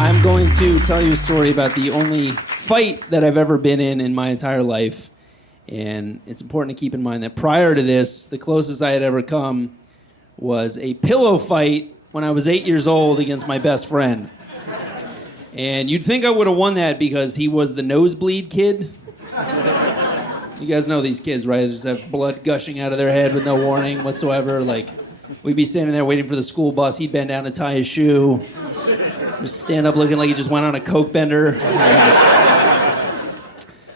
I'm going to tell you a story about the only fight that I've ever been in my entire life. And it's important to keep in mind that prior to this, the closest I had ever come was a pillow fight when I was 8 years old against my best friend. And you'd think I would have won that because he was the nosebleed kid. You guys know these kids, right? They just have blood gushing out of their head with no warning whatsoever. Like, we'd be standing there waiting for the school bus. He'd bend down to tie his shoe. Just stand up looking like he just went on a coke bender.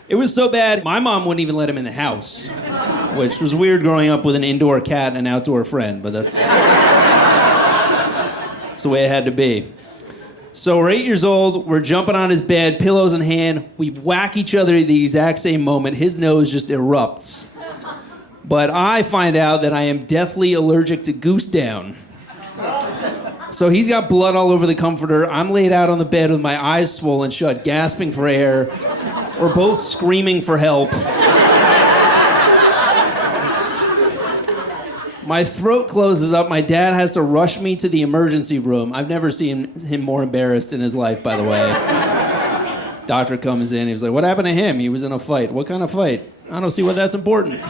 It was so bad, my mom wouldn't even let him in the house, which was weird growing up with an indoor cat and an outdoor friend, but that's the way it had to be. So we're 8 years old, we're jumping on his bed, pillows in hand, we whack each other at the exact same moment, his nose just erupts. But I find out that I am deathly allergic to goose down. So he's got blood all over the comforter. I'm laid out on the bed with my eyes swollen shut, gasping for air. We're both screaming for help. My throat closes up. My dad has to rush me to the emergency room. I've never seen him more embarrassed in his life, by the way. Doctor comes in. He was like, "What happened to him? He was in a fight." "What kind of fight?" "I don't see why that's important."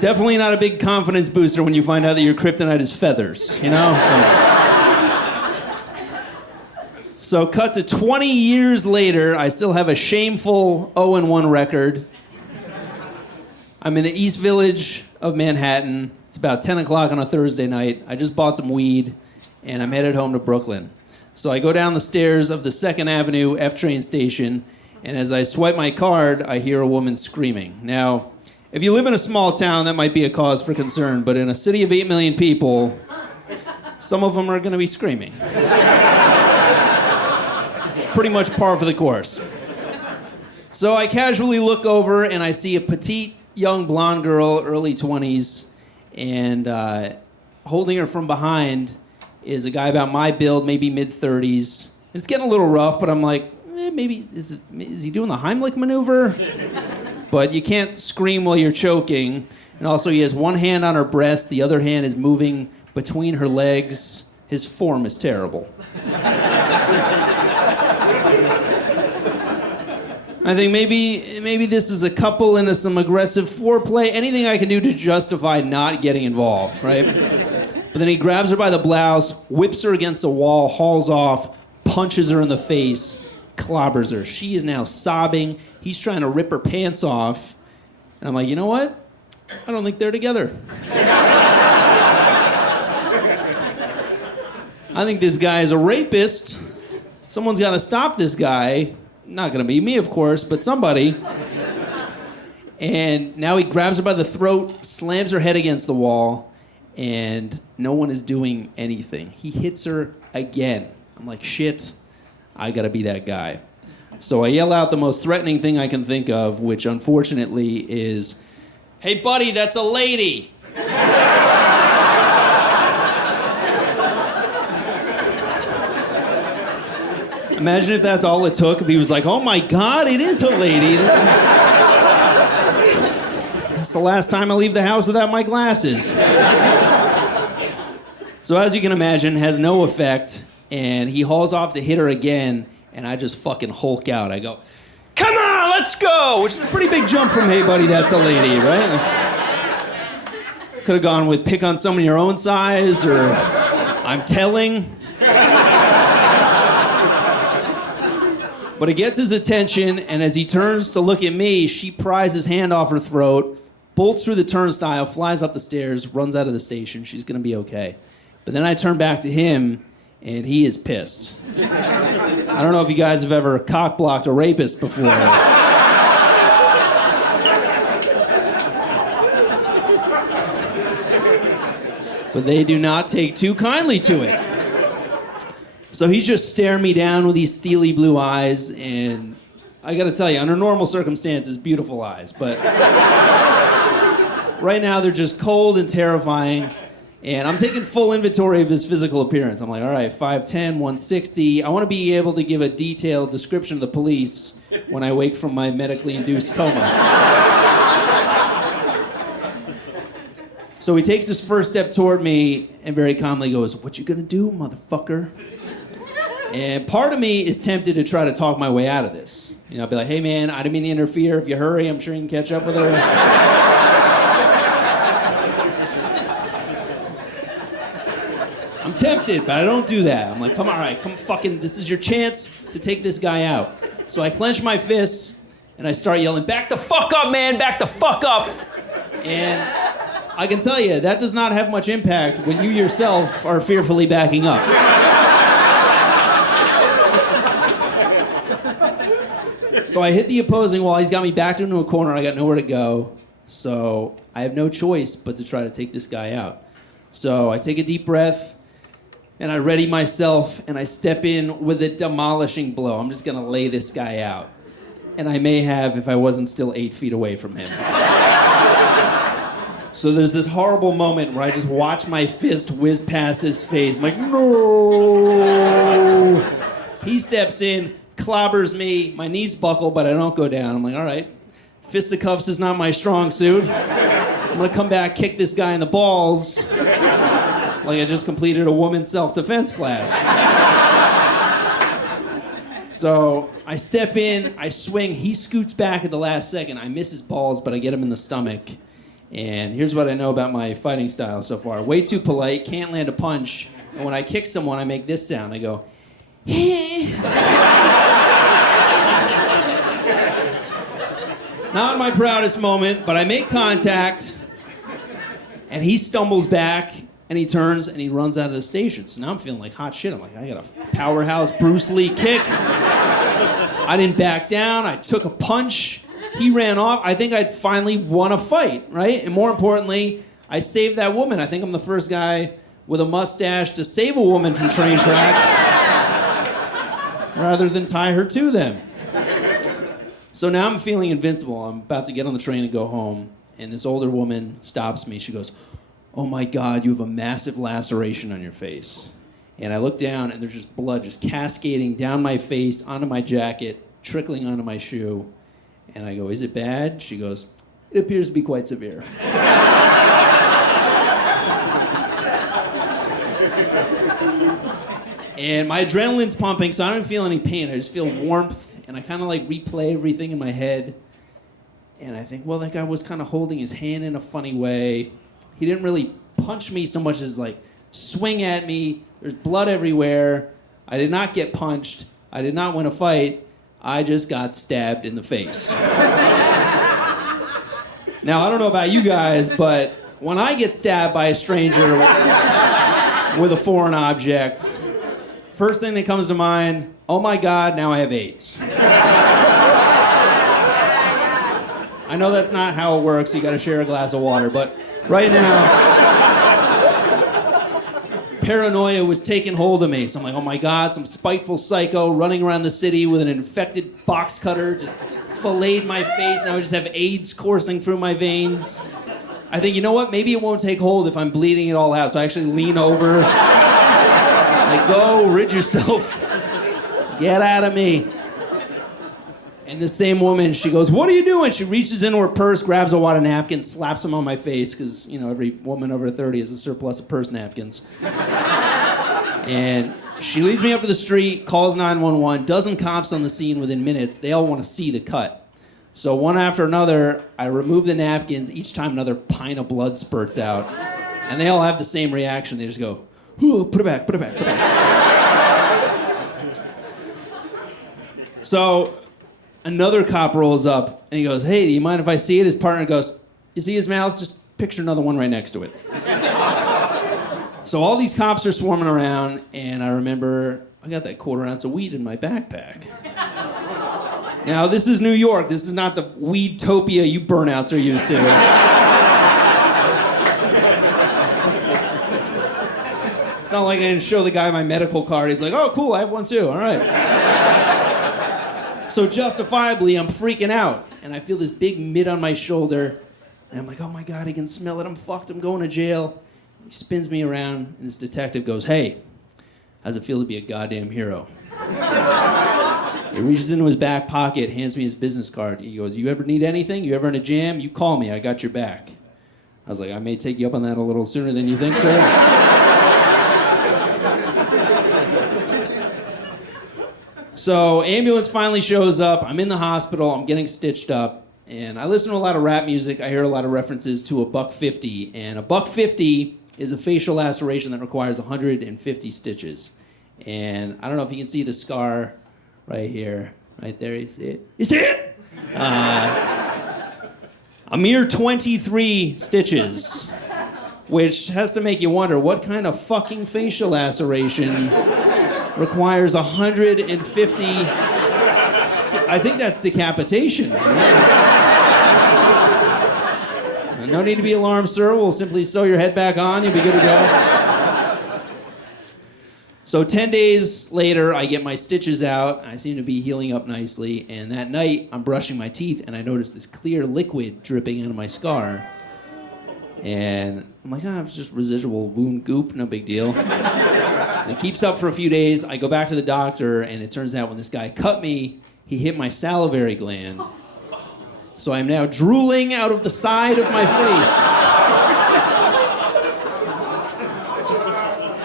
Definitely not a big confidence booster when you find out that your kryptonite is feathers, you know? So cut to 20 years later, I still have a shameful 0-1 record. I'm in the East Village of Manhattan. It's about 10 o'clock on a Thursday night. I just bought some weed, and I'm headed home to Brooklyn. So I go down the stairs of the 2nd Avenue F train station, and as I swipe my card, I hear a woman screaming. Now, if you live in a small town, that might be a cause for concern, but in a city of 8 million people, some of them are going to be screaming. It's pretty much par for the course. So I casually look over and I see a petite, young blonde girl, early 20s, and holding her from behind is a guy about my build, maybe mid-30s. It's getting a little rough, but I'm like, maybe, is he doing the Heimlich maneuver? But you can't scream while you're choking. And also he has one hand on her breast, the other hand is moving between her legs. His form is terrible. I think maybe this is a couple into some aggressive foreplay. Anything I can do to justify not getting involved, right? But then he grabs her by the blouse, whips her against a wall, hauls off, punches her in the face, clobbers her. She is now sobbing. He's trying to rip her pants off. And I'm like, you know what? I don't think they're together. I think this guy is a rapist. Someone's got to stop this guy. Not going to be me, of course, but somebody. And now he grabs her by the throat, slams her head against the wall, and no one is doing anything. He hits her again. I'm like, shit. I gotta be that guy. So I yell out the most threatening thing I can think of, which unfortunately is, "Hey buddy, that's a lady." Imagine if that's all it took, if he was like, "Oh my God, it is a lady. That's the last time I leave the house without my glasses." So as you can imagine, has no effect. And he hauls off to hit her again, and I just fucking Hulk out. I go, "Come on, let's go!" Which is a pretty big jump from "Hey, buddy, that's a lady," right? Could have gone with "Pick on someone your own size," or "I'm telling." But it gets his attention, and as he turns to look at me, she pries his hand off her throat, bolts through the turnstile, flies up the stairs, runs out of the station. She's gonna be okay. But then I turn back to him, and he is pissed. I don't know if you guys have ever cock-blocked a rapist before. But they do not take too kindly to it. So he's just staring me down with these steely blue eyes, and I gotta tell you, under normal circumstances, beautiful eyes, but right now they're just cold and terrifying. And I'm taking full inventory of his physical appearance. I'm like, all right, 5'10", 160. I want to be able to give a detailed description to the police when I wake from my medically induced coma. So he takes his first step toward me and very calmly goes, "What you gonna do, motherfucker?" And part of me is tempted to try to talk my way out of this. You know, I'd be like, "Hey man, I didn't mean to interfere. If you hurry, I'm sure you can catch up with her." I'm tempted, but I don't do that. I'm like, "Come on, all right, come fucking, this is your chance to take this guy out." So I clench my fists and I start yelling, "Back the fuck up, man, back the fuck up." And I can tell you, that does not have much impact when you yourself are fearfully backing up. So I hit the opposing wall. He's got me backed into a corner. I got nowhere to go. So I have no choice but to try to take this guy out. So I take a deep breath, and I ready myself, and I step in with a demolishing blow. I'm just going to lay this guy out. And I may have if I wasn't still 8 feet away from him. So there's this horrible moment where I just watch my fist whiz past his face. I'm like, no! He steps in, clobbers me, my knees buckle, but I don't go down. I'm like, all right, fisticuffs is not my strong suit. I'm gonna come back, kick this guy in the balls, like I just completed a woman's self-defense class. So I step in, I swing, he scoots back at the last second. I miss his balls, but I get him in the stomach. And here's what I know about my fighting style so far. Way too polite, can't land a punch. And when I kick someone, I make this sound. I go, Not my proudest moment, but I make contact. And he stumbles back, and he turns, and he runs out of the station. So now I'm feeling like hot shit. I'm like, I got a powerhouse Bruce Lee kick. I didn't back down. I took a punch. He ran off. I think I'd finally won a fight, right? And more importantly, I saved that woman. I think I'm the first guy with a mustache to save a woman from train tracks rather than tie her to them. So now I'm feeling invincible. I'm about to get on the train and go home. And this older woman stops me. She goes, "Oh my God, you have a massive laceration on your face." And I look down and there's just blood just cascading down my face, onto my jacket, trickling onto my shoe. And I go, "Is it bad?" She goes, "It appears to be quite severe." And my adrenaline's pumping, so I don't feel any pain. I just feel warmth, and I kind of like replay everything in my head. And I think, well, that guy was kind of holding his hand in a funny way. He didn't really punch me so much as like swing at me. There's blood everywhere. I did not get punched. I did not win a fight. I just got stabbed in the face. Now, I don't know about you guys, but when I get stabbed by a stranger with a foreign object, first thing that comes to mind, oh my God, now I have AIDS. I know that's not how it works. You gotta share a glass of water, but right now, paranoia was taking hold of me. So I'm like, oh my God, some spiteful psycho running around the city with an infected box cutter just filleted my face. Now I just have AIDS coursing through my veins. I think, you know what? Maybe it won't take hold if I'm bleeding it all out. So I actually lean over. Like, go, rid yourself. Get out of me. And the same woman, she goes, "What are you doing?" She reaches into her purse, grabs a wad of napkins, slaps them on my face, because, you know, every woman over 30 has a surplus of purse napkins. And she leads me up to the street, calls 911, dozen cops on the scene within minutes. They all want to see the cut. So one after another, I remove the napkins. Each time another pint of blood spurts out. And they all have the same reaction. They just go, "Ooh, put it back, put it back, put it back." So another cop rolls up, and he goes, "Hey, do you mind if I see it?" His partner goes, "You see his mouth? Just picture another one right next to it." So all these cops are swarming around, and I remember I got that quarter ounce of weed in my backpack. Now, this is New York. This is not the weedtopia you burnouts are used to. It's not like I didn't show the guy my medical card. He's like, "Oh, cool, I have one too. All right." So justifiably, I'm freaking out. And I feel this big mitt on my shoulder. And I'm like, oh my God, he can smell it. I'm fucked. I'm going to jail. He spins me around, and this detective goes, "Hey, how's it feel to be a goddamn hero?" He reaches into his back pocket, hands me his business card. He goes, "You ever need anything? You ever in a jam? You call me. I got your back." I was like, I may take you up on that a little sooner than you think, sir. So ambulance finally shows up. I'm in the hospital. I'm getting stitched up. And I listen to a lot of rap music. I hear a lot of references to a $1.50. And a $1.50 is a facial laceration that requires 150 stitches. And I don't know if you can see the scar right here. Right there, you see it? You see it? A mere 23 stitches. Which has to make you wonder, what kind of fucking facial laceration requires 150... I think that's decapitation. No need to be alarmed, sir. We'll simply sew your head back on. You'll be good to go. So 10 days later, I get my stitches out. I seem to be healing up nicely. And that night, I'm brushing my teeth, and I notice this clear liquid dripping out of my scar. And I'm like, it's just residual wound goop, no big deal. And it keeps up for a few days. I go back to the doctor, and it turns out when this guy cut me, he hit my salivary gland. So I'm now drooling out of the side of my face.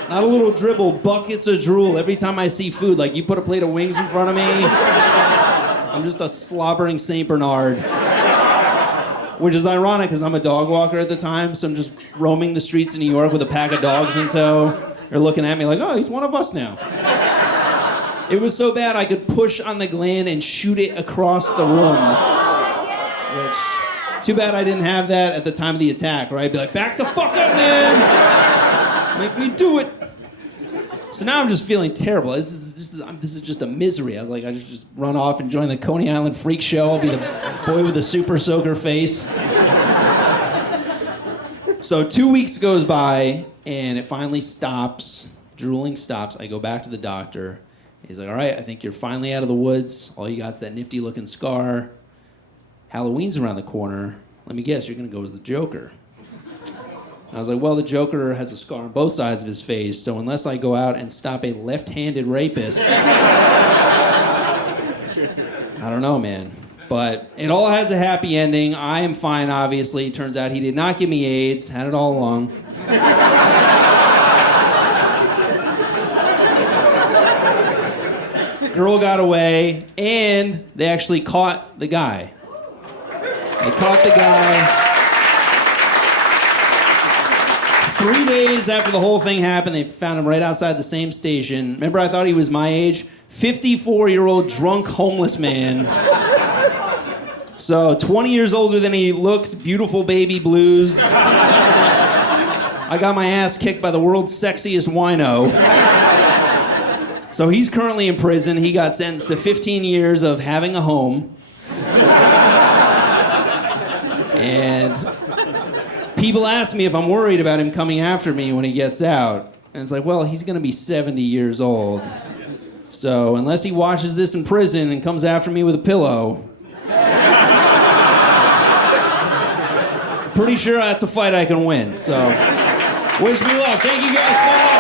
Not a little dribble, buckets of drool every time I see food. Like, you put a plate of wings in front of me, I'm just a slobbering St. Bernard. Which is ironic, because I'm a dog walker at the time, so I'm just roaming the streets of New York with a pack of dogs in tow. They're looking at me like, oh, he's one of us now. It was so bad I could push on the gland and shoot it across the room. Which, too bad I didn't have that at the time of the attack, right? I'd be like, back the fuck up, man! Make me do it! So now I'm just feeling terrible. This is just a misery. I just run off and join the Coney Island Freak Show. I'll be the boy with the super soaker face. So 2 weeks goes by, and it finally stops. Drooling stops. I go back to the doctor. He's like, all right, I think you're finally out of the woods. All you got's that nifty-looking scar. Halloween's around the corner. Let me guess, you're going to go as the Joker. I was like, well, the Joker has a scar on both sides of his face, so unless I go out and stop a left-handed rapist... I don't know, man. But it all has a happy ending. I am fine, obviously. Turns out he did not give me AIDS. Had it all along. Girl got away, and they actually caught the guy. They caught the guy. 3 days after the whole thing happened, they found him right outside the same station. Remember, I thought he was my age? 54-year-old drunk homeless man. So 20 years older than he looks, beautiful baby blues. I got my ass kicked by the world's sexiest wino. So he's currently in prison. He got sentenced to 15 years of having a home. And people ask me if I'm worried about him coming after me when he gets out. And it's like, well, he's going to be 70 years old. So unless he watches this in prison and comes after me with a pillow, pretty sure that's a fight I can win. So wish me luck. Thank you guys so much.